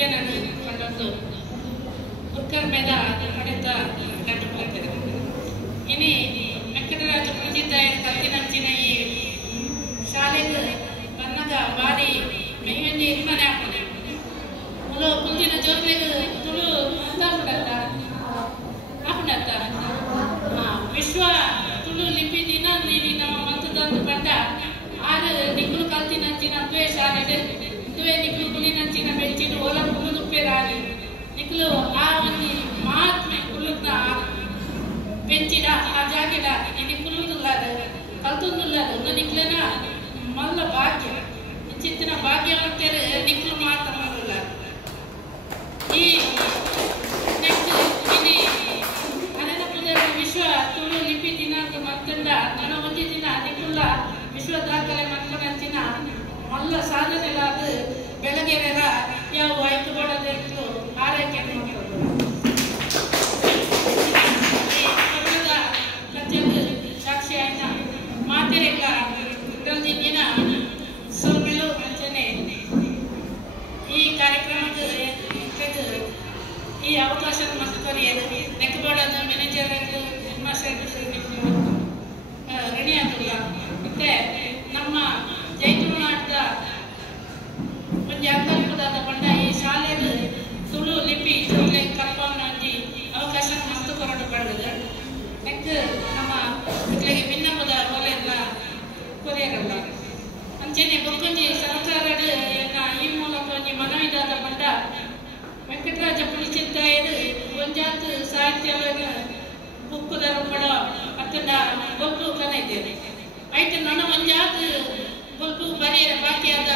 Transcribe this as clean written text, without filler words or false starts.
ಗುಡ್ಡೆಯನ್ನು ಕಂಡದ್ದು ಉತ್ತರ ಮೇದ ಪಡೆದ ಗಂಟು ಹೋಗ್ತದೆ ಇನಿ ವೆಂಕಟರಾಜ ಪ್ರಜಿತ ಕತ್ತಿನಂಚಿನ ಈ ಶಾಲೆಗೆ ಬನ್ನದ ಬಾರಿ ಮೇಯಂಜಿ ಇರ್ಮನೆ ಹಾಕೋದು ಮುಲು ಕುಂದಿನ ಜೋತ್ಲೆಗೆ ತುಳು ಅಂತ ಬಿಡತ್ತ ಹಾಕೊಂಡತ್ತ ವಿಶ್ವ ತುಳು ಲಿಪಿ ದಿನ ನೀನು ನಮ್ಮ ಮಂತದಂದು ಕಂಡ ಆರು ನಿಕ್ಕಲು ಕಲ್ತಿನಂಚಿನ ದ್ವೇ ಶಾಲೆ ದ್ವೇ ನಿಕ್ಕಲು ಕುಲಿನಂಚಿನ ಬೆಂಚಿನ ಓಲ ಕುಲು ಉಪ್ಪೇರಾಗಿ ನಿಕ್ಕಲು ಆ ಒಂದು ಮಹಾತ್ಮೆ ಕುಲುದ ಬೆಂಚಿಡ ಆ ಜಾಗೆಡ ini ಕುಲುದುಲ್ಲದ ಕಲ್ತುಲ್ಲದ ಒಂದು ನಿಕ್ಕಲನ ಮಲ್ಲ ಭಾಗ್ಯ ಚಿತ್ತಿನ ಭಾಗ್ಯವಂತರು ನಿಕ್ಕಲು ಮಾತ್ರ ಮಾಡಲ್ಲ ಈ ನೆಕ್ಸ್ಟ್ ಇಲ್ಲಿ ಅನೇಕ ಪುದರ ವಿಶ್ವ ತುಳು ಲಿಪಿ ದಿನಾಂಕ ಮತ್ತಂಡ ನನ್ನ ಒಂದು ದಿನ ನಿಕ್ಕುಲ್ಲ ವಿಶ್ವ ದಾಖಲೆ ಮಕ್ಕಳಂಚಿನ ಮಲ್ಲ ಸಾಧನೆಗಳಾದ ಬೆಳಗ್ಗೆರೆಲ್ಲ ಯಾವ ಆಯ್ಕೆ ಮಾಡೋದಿತ್ತು ಆರೈಕೆ ಸಾಕ್ಷಿ ಆಯ್ನ ಮಾತೆರೆಗಳ ದಿನ ಸೋಮೆಲು ಅಂಚನೆ ಈ ಕಾರ್ಯಕ್ರಮದ ಈ ಅವಕಾಶ ಮಸ್ತ್ ಕೊರಿಯದು ನೆಕ್ಬೋರ್ಡ್ ಮ್ಯಾನೇಜರ್ ರೆಡಿ ಆಗಿಲ್ಲ ಮತ್ತೆ ನಮ್ಮ ಜೈತುನಾಟದ ಒಂದು ಅರ್ಥಪೂರ್ಣದ ಬಂಡ ಈ ಶಾಲೆದ ತುಳು ಲಿಪಿ ತುಳು ಕಲ್ಪನಾಂಜಿ ಅವಕಾಶ ಮಸ್ತ್ ಕೊರಡು ಪಡೆದ ನೆಕ್ ನಮ್ಮ ಮಕ್ಕಳಿಗೆ ಭಿನ್ನಪದ ಹೊಲೆಲ್ಲ ಕೊರಿಯರಲ್ಲ ಅಂಚನೆ ಬೊಕ್ಕೊಂಜಿ ಸರ್ಕಾರದ ಈ ಮೂಲಕ ಒಂಜಿ ಮನವಿದಾದ ಬಂಡ ವೆಂಕಟರಾಜ ಪುಲಿಚಿತ್ತಾಯರು ಒಂಜಾತ್ ಸಾಹಿತ್ಯವನ್ನು ಬುಕ್ಕುದರ ಕೂಡ ಅತ್ತಂಡ ಗೊಬ್ಬು ಕನ ಇದ್ದೇನೆ ಆಯ್ತು ನಾನು ಒಂಜಾತ್ ಗೊಬ್ಬು ಬರೆಯ ಬಾಕಿ ಆದ